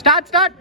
Start start.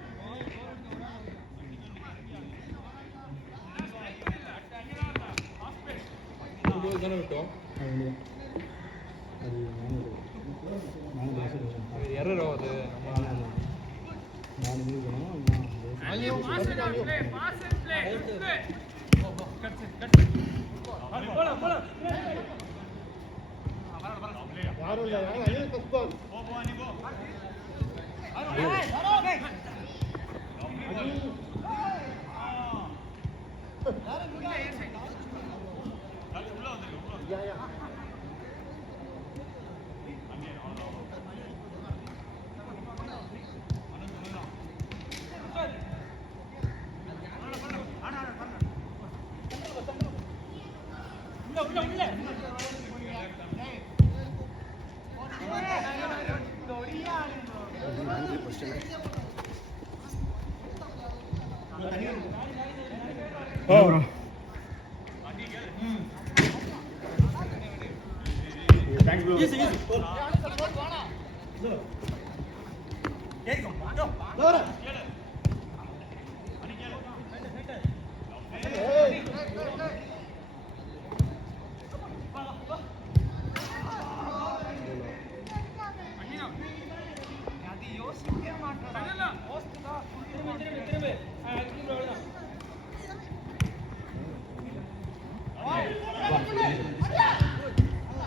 Thanks, bro. Easy.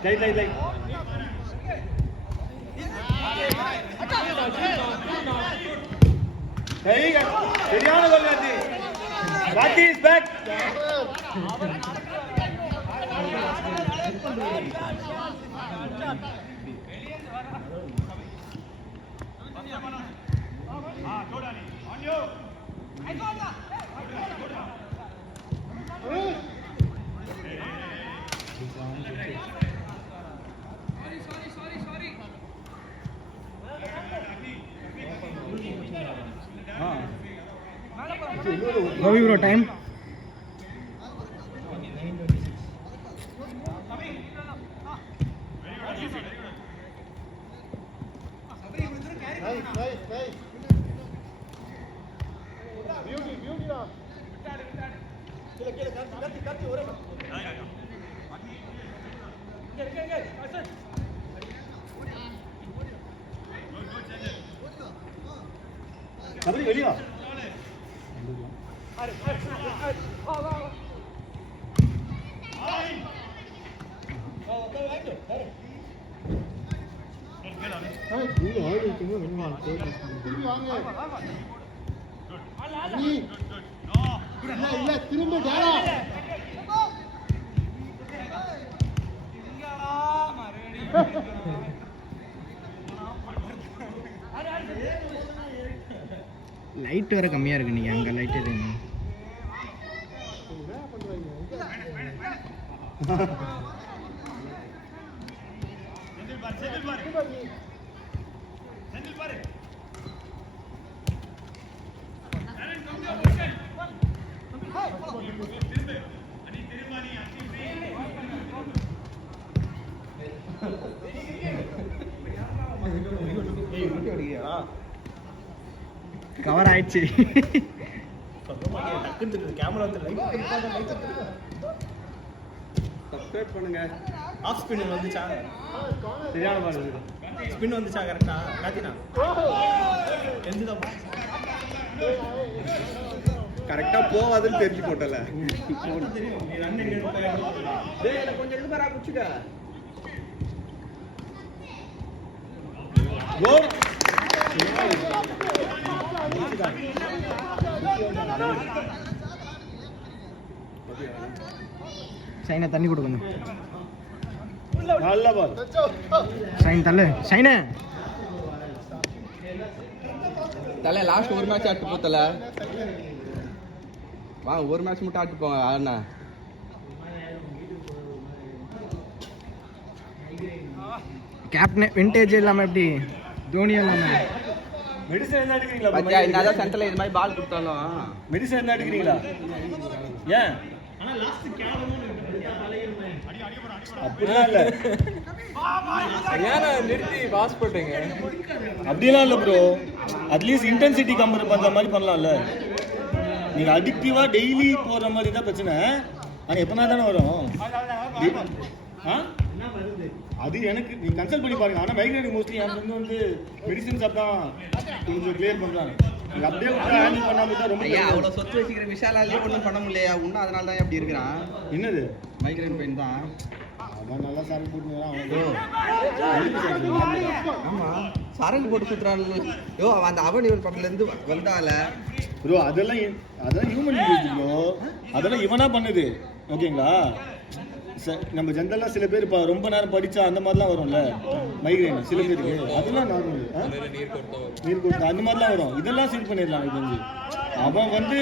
Light. Hey, Hiriana Golgati. Rati is back. On you. Ravi bro, time. Nice. Beauty da. Katti ore. Get. Sabri வெளியா. திரும்ப light வேற கம்மியா இருக்கு. நீங்க அங்க light எதுங்க cover ஆயிடுச்சு. கேமரா சப்ஸ்கிரைப் பண்ணுங்க. ஆஃப் ஸ்பின் வந்துச்சா? சரியான பால் இது. ஸ்பின் வந்துச்சா கரெக்ட்டா? காத்தினா. எந்துடா. கரெக்ட்டா போவாதுன்னு தெரிஞ்சு போட்டல. நீ ரன் எங்க எடுப்ப? டேய் எனக்கு கொஞ்சம் இது பாரா குச்சிக்க. கோல். சைனா தண்ணி கொடுக்கணும். நல்ல பால். சைன் தள்ளு. சைனா தலை லாஸ்ட் ஒரு மேட்ச் ஆட்டு போத்தல. வா ஒரு மேட்ச் மட்டும் ஆட்டு போங்க அண்ணா. கேப்டன் விண்டேஜ் இல்லாம எப்படி தோனி இல்லாம மெடிசன் என்ன அடிக்கிறீங்களா? பாத்தியா என்னதான் சென்டர்ல இது மாதிரி பால் கொடுத்தாலும் மெடிசன் என்ன அடிக்கிறீங்களா? ஏன் அப்படிலாம் இல்ல ஏன்னா நிறுத்தி பாஸ் போட்டீங்க. அப்படிலாம் இல்ல ப்ரோ. அட்லீஸ்ட் இன்டென்சிட்டி கம்பேர் பண்ற மாதிரி பண்ணலாம்ல. நீங்க அடிக்டிவா டெய்லி போற மாதிரி தான் பிரச்சனை. ஆனா எப்பனா தானே வரும். அது எனக்கு நீ கன்சல்ட் பண்ணி பாருங்க. ஆனா மைக்ரேன் மோஸ்ட்லி என் ஃப்ரெண்ட் வந்து மெடிசின் சாப்பிட்டா கொஞ்சம் கிளியர் பண்றாங்க. நீங்க அப்படியே ஹேண்டில் பண்ணாம தான் ரொம்ப அவ்வளவு சொத்து வச்சுக்கிற விஷாலாலே ஒன்றும் பண்ண முடியலையா? இன்னும் அதனால தான் அப்படி இருக்கிறான். என்னது மைக்ரேன் பெயின் தான். அதான் நல்லா சாரி போட்டுறான். ஆமா சரக்கு போட்டு சுத்துறாங்க. யோ அவன் அந்த அவனிவன் பக்கத்துல இருந்து வந்தால ப்ரோ அதெல்லாம் ஹியூமன் பீயிங் ப்ரோ. அதெல்லாம் இவனா பண்ணுது. ஓகேங்களா? நம்ம ஜென்ரலா சில பேர் ரொம்ப நேரம் படிச்சா அந்த மாதிரிலாம் வரும்ல மைக்ரேன் சில பேருக்கு. அதெல்லாம் நார்மல். நீர் கொடுத்தா அந்த மாதிரிலாம் வரும். இதெல்லாம் சீல் பண்ணிடலாம். இது வந்து அவன் வந்து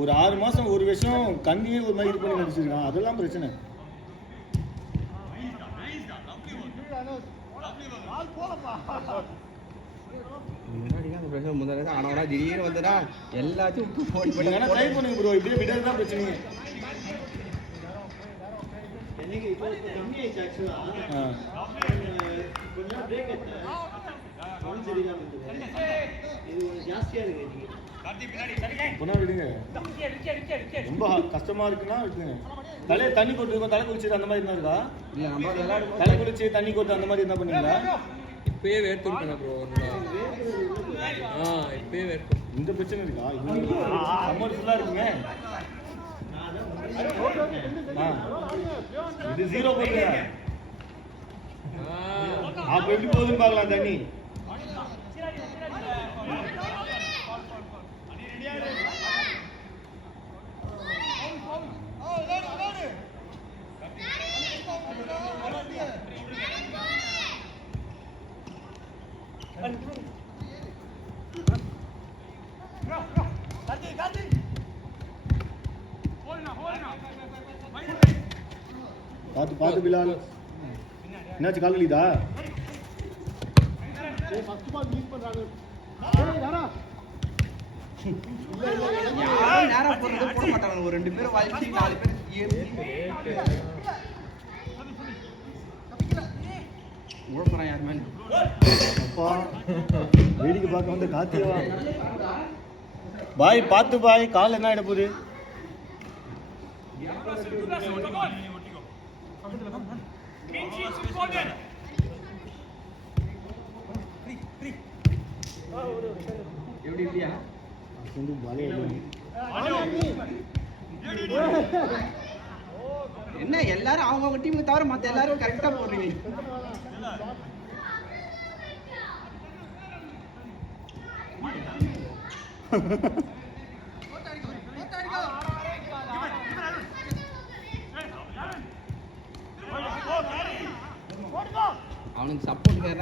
ஒரு 6 மாசம் ஒரு வருஷம் கண்ணியே ஒரு மாதிரி இது பண்ணி நடிச்சிருக்கான். அதெல்லாம் பிரச்சனை. ஆனா திடீர்னு வந்துடா எல்லாத்தையும் ட்ரை பண்ணுங்க ப்ரோ. இப்படியே விடறது தான் பிரச்சனை. விடுங்க. ரொம்ப கஷ்டமா இருக்குன்னா விட்டுங்க. தலையை தண்ணி கொட்டு தலை குளிச்சு அந்த மாதிரி இருந்தா தலை குளிச்சு தண்ணி கொட்டு அந்த மாதிரி என்ன பண்ணீங்களா? இப்பயே வேர்த்துருக்கேன் ப்ரோ. இப்பயே வேர்த்து. இந்த பிரச்சனை இருக்கா? சம்மர் ஃபுல்லா இருக்குங்க. இது 0 போடுங்க. அப்ப எப்படி போகுதுன்னு பார்க்கலாம் தண்ணி. பார்த்து பிலால். என்னாச்சு கால் வலிதா? நேரம் போறது போட மாட்டாங்க. ஒரு 2 பேரும் வாங்கி 4 பேர் ஓடுறான். யாருமே அப்பா வேடிக்கை பார்க்க வந்து காத்தியவா பாய் பார்த்து பாய். கால் என்ன ஆயிட போகுது? எப்படி இல்லையா? என்ன எல்லாரும் அவங்க டீமுக்கு தவிர மத்த எல்லாரும் கரெக்டா போடுறீங்க. அவனுக்கு சப்போர்ட் வேற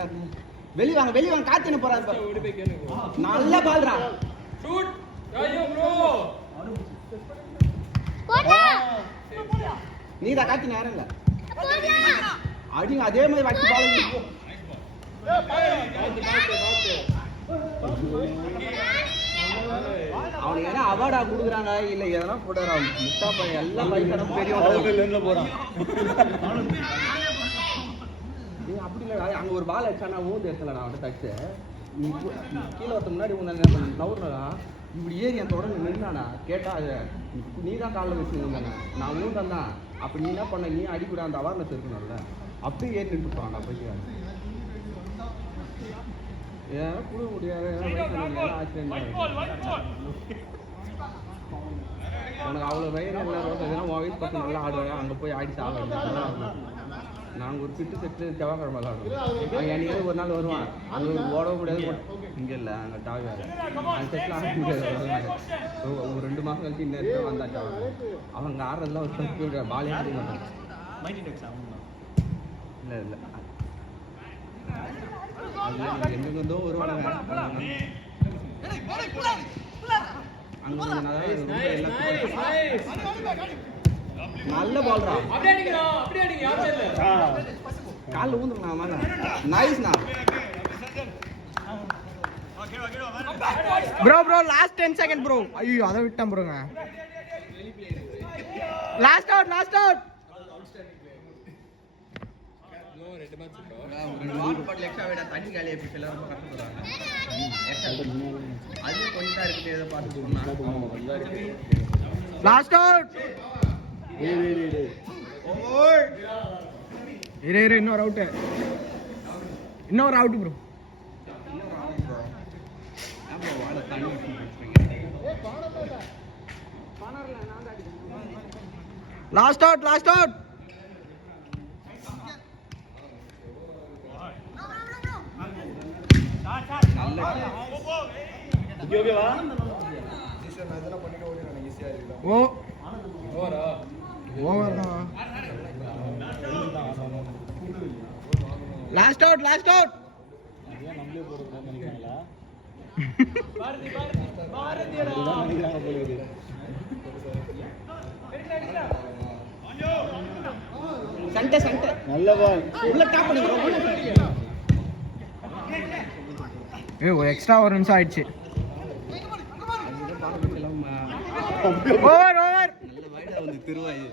வெளிய வாங்க காத்தின போறாரு. நல்ல பால்ரா. ஷூட் ஐயோ ப்ரோ. போடா. நீதா காத்தின யாரும் இல்ல. அடிங்க அதே மாதிரி வச்சு பால். அவனுக்கு என்ன அவார்டா கொடுக்குறாங்க இல்ல எதனா போடுறா முட்டா பையன் எல்லாம் பைக்கனும் பெரிய போறான். அப்படி இல்லை. அங்கே ஒரு பால் அடிச்சானா ஊந்து எடுத்தலடா அவன் டச்சு. நீ கீழே ஒருத்த முன்னாடி நவுறா இப்படி ஏறி என் தொடர்ந்து நின்னானா கேட்டா அது நீ தான் காலில் வச்சுருந்தாங்க. நான் ஊந்தன் தான். அப்படி நீ என்ன பண்ண? நீ அடிக்கூட அந்த அவேர்னஸ் இருக்கணும்ல. அப்படியே ஏறி நின்று போறான்டா பைக்கு. ஏன் கூட முடியாது. உனக்கு அவ்வளோ வயிறு எல்லா ரோட்டில் எதுனா உன் வயசு பக்கம் நல்லா ஆடுவேன். அங்கே போய் ஆடி சாப்பிடுவேன். நாங்கள் ஒரு பிட்டு செட்டு செவ்வாய்க்கிழமை ஆடுவோம். அங்கே என்னையாவது ஒரு நாள் வருவான். அங்கே ஓட முடியாது. இங்கே இல்லை அங்கே டாவி அந்த செட்டில் ஆட முடியாது. ஒரு 2 மாதம் கழிச்சு இந்த இடத்துல வந்தாச்சா அவங்க ஆடுறதுலாம் ஒரு செட்டு பாலே ஆட மாட்டாங்க. இல்லை இல்லை அது எங்கெந்தோ வருவானுங்க. அங்கே கொஞ்சம் நல்ல பால்ரா. காலில் ஊந்துருண்ணா. நைஸ்ண்ணா. Bro last 10 second bro. ஐயோ அதை விட்டேன் ப்ரோங்க. லாஸ்ட் அவுட் இன்னும் 2 மேட்ச் இருக்கா? ஒரு வாட்டர் பாட்டில் எக்ஸ்ட்ரா வேடா தண்ணி காலியாக போய் எல்லாரும் கஷ்டப்படுறாங்க. அது கொஞ்சம் தான் இருக்குது ஏதோ பார்த்து சொன்னா. லாஸ்ட் அவுட் இரு இன்னொரு அவுட் ப்ரோ. வாழை தண்ணி லாஸ்ட் அவுட் ஓகேவா? ஓ ஓவரா? ஓவர் தான். லாஸ்ட் அவுட் அதையும் நம்மளே போடுறோம் நினைக்கிறாங்களா? அதுதான் நினைக்கிறாங்க போல இது. சண்டை நல்ல பால். உள்ள டாப் பண்ணுங்க. ஒரு எக்ஸ்ட்ரா ஒரு நிமிஷம் ஆயிடுச்சு. ஓவர் நல்ல வாய்டா வந்து திருவாயு